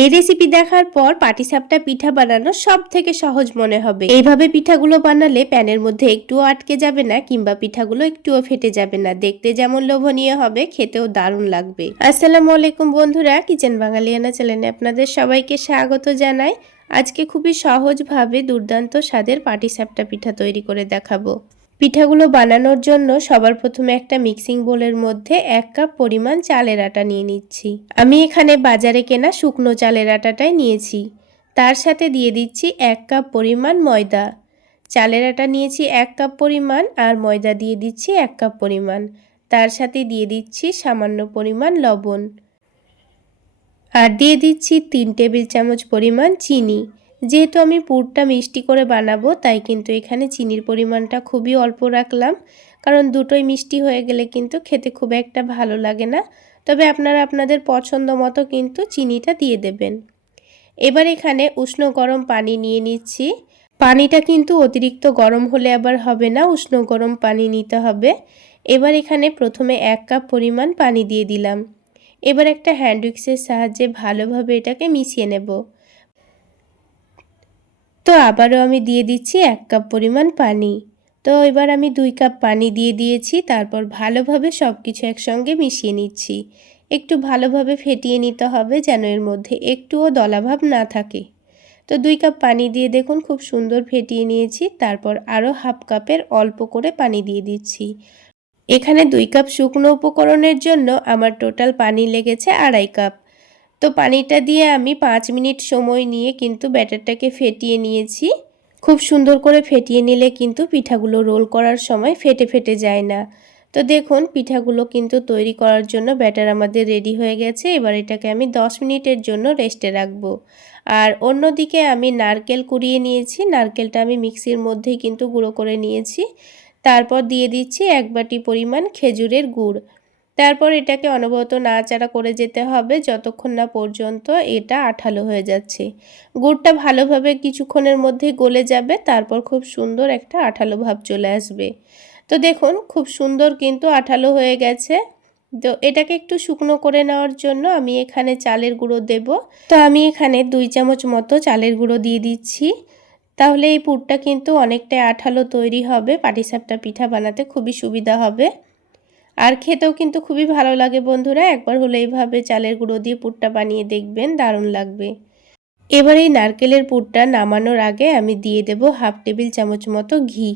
এই রেসিপি দেখার পর পাটিসাপটা পিঠা বানানো সবথেকে সহজ মনে হবে। এইভাবে পিঠাগুলো বানালে প্যানের মধ্যে একটুও আটকে যাবে না কিংবা পিঠাগুলো একটুও ফেটে যাবে না। দেখতে যেমন লোভনীয় হবে, খেতেও দারুণ লাগবে। আসসালামু আলাইকুম বন্ধুরা, কিচেন বাঙালিয়ানা চ্যানেলে আপনাদের সবাইকে স্বাগত জানাই। আজকে খুবই সহজভাবে দুর্দান্ত স্বাদের পাটিসাপটা পিঠা তৈরি করে দেখাবো। পিঠাগুলো বানানোর জন্য সবার প্রথমে একটা মিক্সিং বোলের মধ্যে 1 কাপ পরিমাণ চালের আটা নিয়ে নিচ্ছি। আমি এখানে বাজারে কেনা শুকনো চালের আটাটাই নিয়েছি। তার সাথে দিয়ে দিচ্ছি 1 কাপ পরিমাণ ময়দা। চালের আটা নিয়েছি 1 কাপ পরিমাণ আর ময়দা দিয়ে দিচ্ছি 1 কাপ পরিমাণ। তার সাথে দিয়ে দিচ্ছি সামান্য পরিমাণ লবণ আর দিয়ে দিচ্ছি 3 টেবিল চামচ পরিমাণ চিনি। যেহেতু আমি পুরটা মিষ্টি করে বানাবো তাই কিন্তু এখানে চিনির পরিমাণটা খুবই অল্প রাখলাম, কারণ দুটোই মিষ্টি হয়ে গেলে কিন্তু খেতে খুব একটা ভালো লাগে না। তবে আপনারা আপনাদের পছন্দ মতো কিন্তু চিনিটা দিয়ে দেবেন। এবার এখানে উষ্ণ গরম পানি নিয়ে নিচ্ছি। পানিটা কিন্তু অতিরিক্ত গরম হলে আবার হবে না, উষ্ণ গরম পানি নিতে হবে। এবার এখানে প্রথমে 1 কাপ পরিমাণ পানি দিয়ে দিলাম। এবার একটা হ্যান্ড উইক্সের সাহায্যে ভালোভাবে এটাকে মিশিয়ে নেব। তো আবারও আমি দিয়ে দিচ্ছি 1 কাপ পরিমাণ পানি। তো এবার আমি 2 কাপ পানি দিয়ে দিয়েছি। তারপর ভালোভাবে সব কিছু একসঙ্গে মিশিয়ে নিচ্ছি। একটু ভালোভাবে ফেটিয়ে নিতে হবে যেন এর মধ্যে একটুও দলাভাব না থাকে। তো 2 কাপ পানি দিয়ে দেখুন খুব সুন্দর ফেটিয়ে নিয়েছি। তারপর আরও হাফ কাপের অল্প করে পানি দিয়ে দিচ্ছি। এখানে 2 কাপ শুকনো উপকরণের জন্য আমার টোটাল পানি লেগেছে 2.5 কাপ। তো পানিটা দিয়ে আমি 5 মিনিট সময় নিয়ে কিন্তু ব্যাটারটাকে ফেটিয়ে নিয়েছি। খুব সুন্দর করে ফেটিয়ে নিলে কিন্তু পিঠাগুলো রোল করার সময় ফেটে ফেটে যায় না। তো দেখুন পিঠাগুলো কিন্তু তৈরি করার জন্য ব্যাটার আমাদের রেডি হয়ে গেছে। এবার এটাকে আমি 10 মিনিটের জন্য রেস্টে রাখবো। আর অন্যদিকে আমি নারকেল কুড়িয়ে নিয়েছি। নারকেলটা আমি মিক্সির মধ্যেই কিন্তু গুঁড়ো করে নিয়েছি। তারপর দিয়ে দিচ্ছি 1 বাটি পরিমাণ খেজুরের গুড়। তারপর এটাকে অনবরত নাড়াচাড়া করে যেতে হবে যতক্ষণ না পর্যন্ত এটা আঠালো হয়ে যাচ্ছে। গুড়টা ভালোভাবে কিছুক্ষণের মধ্যে গলে যাবে, তারপর খুব সুন্দর একটা আঠালো ভাব চলে আসবে। তো দেখুন খুব সুন্দর কিন্তু আঠালো হয়ে গেছে। তো এটাকে একটু শুকনো করে নেওয়ার জন্য আমি এখানে চালের গুঁড়ো দেব। তো আমি এখানে 2 চামচ মতো চালের গুঁড়ো দিয়ে দিচ্ছি। তাহলে এই পুরটা কিন্তু অনেকটাই আঠালো তৈরি হবে, পাটিসাপটা পিঠা বানাতে খুবই সুবিধা হবে। আর খেতেও কিন্তু খুবই ভালো লাগে বন্ধুরা। একবার হলে এইভাবে চালের গুঁড়ো দিয়ে পুরটা বানিয়ে দেখবেন, দারুণ লাগবে। এবার এই নারকেলের পুরটা নামানোর আগে আমি দিয়ে দেব হাফ টেবিল চামচ মতো ঘি।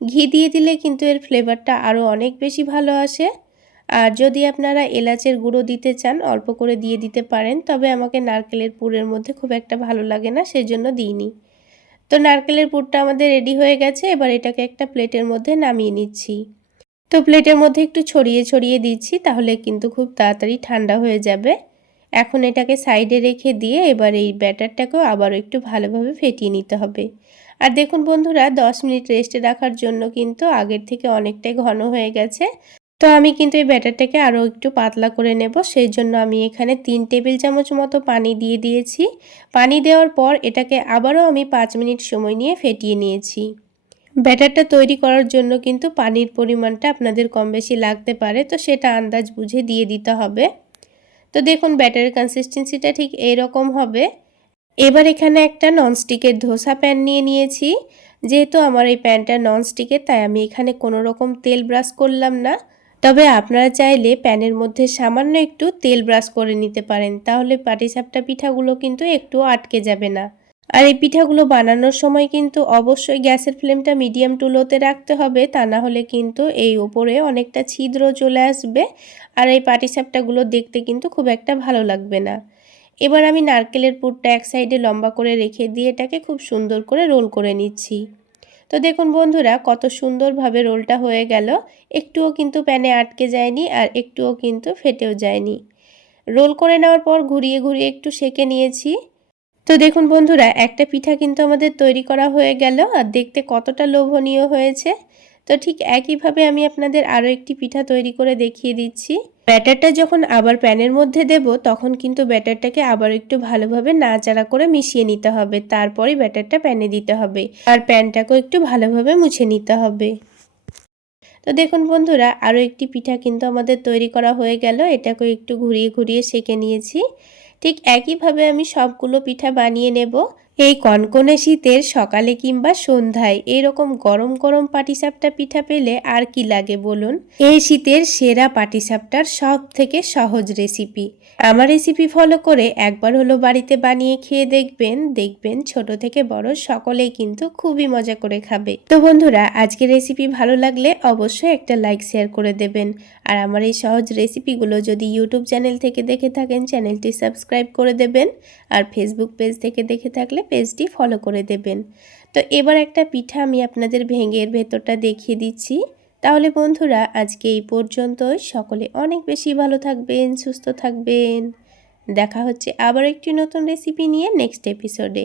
ঘি দিয়ে দিলে কিন্তু এর ফ্লেভারটা আরও অনেক বেশি ভালো আসে। আর যদি আপনারা এলাচের গুঁড়ো দিতে চান অল্প করে দিয়ে দিতে পারেন, তবে আমাকে নারকেলের পুরের মধ্যে খুব একটা ভালো লাগে না, সেজন্য দিইনি। তো নারকেলের পুরটা আমাদের রেডি হয়ে গেছে। এবার এটাকে একটা প্লেটের মধ্যে নামিয়ে নিচ্ছি। তো প্লেটের মধ্যে একটু ছড়িয়ে ছড়িয়ে দিচ্ছি, তাহলে কিন্তু খুব তাড়াতাড়ি ঠান্ডা হয়ে যাবে। এখন এটাকে সাইডে রেখে দিয়ে এবার এই ব্যাটারটাকেও আবারও একটু ভালোভাবে ফেটিয়ে নিতে হবে। আর দেখুন বন্ধুরা 10 মিনিট রেস্টে রাখার জন্য কিন্তু আগের থেকে অনেকটাই ঘন হয়ে গেছে। তো আমি কিন্তু এই ব্যাটারটাকে আরও একটু পাতলা করে নেব, সেই জন্য আমি এখানে 3 টেবিল চামচ মতো পানি দিয়ে দিয়েছি। পানি দেওয়ার পর এটাকে আবারও আমি 5 মিনিট সময় নিয়ে ফেটিয়ে নিয়েছি। ব্যাটারটা তৈরি করার জন্য কিন্তু পানির পরিমাণটা আপনাদের কম বেশি লাগতে পারে, তো সেটা আন্দাজ বুঝে দিয়ে দিতে হবে। তো দেখুন ব্যাটারের কনসিস্টেন্সিটা ঠিক এইরকম হবে। এবার এখানে একটা ননস্টিকের ধোসা প্যান নিয়ে নিয়েছি। যেহেতু আমার এই প্যানটা ননস্টিকের তাই আমি এখানে কোনো রকম তেল ব্রাশ করলাম না। তবে আপনারা চাইলে প্যানের মধ্যে সামান্য একটু তেল ব্রাশ করে নিতে পারেন, তাহলে পাটিসাপটা পিঠাগুলো কিন্তু একটুও আটকে যাবে না। আর এই পিঠাগুলো বানানোর সময় কিন্তু অবশ্যই গ্যাসের ফ্লেমটা মিডিয়াম টু লোতে রাখতে হবে, তা না হলে কিন্তু এই ওপরে অনেকটা ছিদ্র চলে আসবে আর এই পাটিসাপটাগুলো দেখতে কিন্তু খুব একটা ভালো লাগবে না। এবার আমি নারকেলের পুরটা এক সাইডে লম্বা করে রেখে দিয়ে এটাকে খুব সুন্দর করে রোল করে নিচ্ছি। তো দেখুন বন্ধুরা কত সুন্দরভাবে রোলটা হয়ে গেল। একটুও কিন্তু প্যানে আটকে যায়নি আর একটুও কিন্তু ফেটেও যায়নি। রোল করে নেওয়ার পর ঘুরিয়ে ঘুরিয়ে একটু সেঁকে নিয়েছি। তো দেখুন বন্ধুরা একটা পিঠা কিন্তু আমাদের তৈরি করা হয়ে গেল আর দেখতে কতটা লোভনীয় হয়েছে। তো ঠিক একইভাবে আমি আপনাদের আরও একটি পিঠা তৈরি করে দেখিয়ে দিচ্ছি। ব্যাটারটা যখন আবার প্যানের মধ্যে দেব তখন কিন্তু ব্যাটারটাকে আবার একটু ভালোভাবে নাড়াচাড়া করে মিশিয়ে নিতে হবে, তারপরে ব্যাটারটা প্যানে দিতে হবে আর প্যানটাকেও একটু ভালোভাবে মুছে নিতে হবে। তো দেখুন বন্ধুরা আরও একটি পিঠা কিন্তু আমাদের তৈরি করা হয়ে গেল। এটাকে একটু ঘুরিয়ে ঘুরিয়ে সেঁকে নিয়েছি। ঠিক একইভাবে আমি সবগুলো পিঠা বানিয়ে নেব। এই কনকনে শীতের সকালে কিংবা সন্ধ্যায় এরকম গরম গরম পাটিসাপটা পিঠা পেলে আর কি লাগে বলুন। এই শীতের সেরা পাটিসাপটার সব থেকে সহজ রেসিপি। আমার রেসিপি ফলো করে একবার হলো বাড়িতে বানিয়ে খেয়ে দেখবেন ছোট থেকে বড় সকলেই কিন্তু খুবই মজা করে খাবে। তো বন্ধুরা, আজকের রেসিপি ভালো লাগলে অবশ্যই একটা লাইক শেয়ার করে দেবেন। আর আমার এই সহজ রেসিপিগুলো যদি ইউটিউব চ্যানেল থেকে দেখে থাকেন চ্যানেলটি সাবস্ক্রাইব করে দেবেন, আর ফেসবুক পেজ থেকে দেখে থাকলে পেজটি ফলো করে দেবেন। তো এবার একটা পিঠা আমি আপনাদের ভেঙে এর ভেতরটা দেখিয়ে দিচ্ছি। তাহলে বন্ধুরা, আজকে এই পর্যন্তই। সকলে অনেক বেশি ভালো থাকবেন, সুস্থ থাকবেন। দেখা হচ্ছে আবার একটি নতুন রেসিপি নিয়ে নেক্সট এপিসোডে।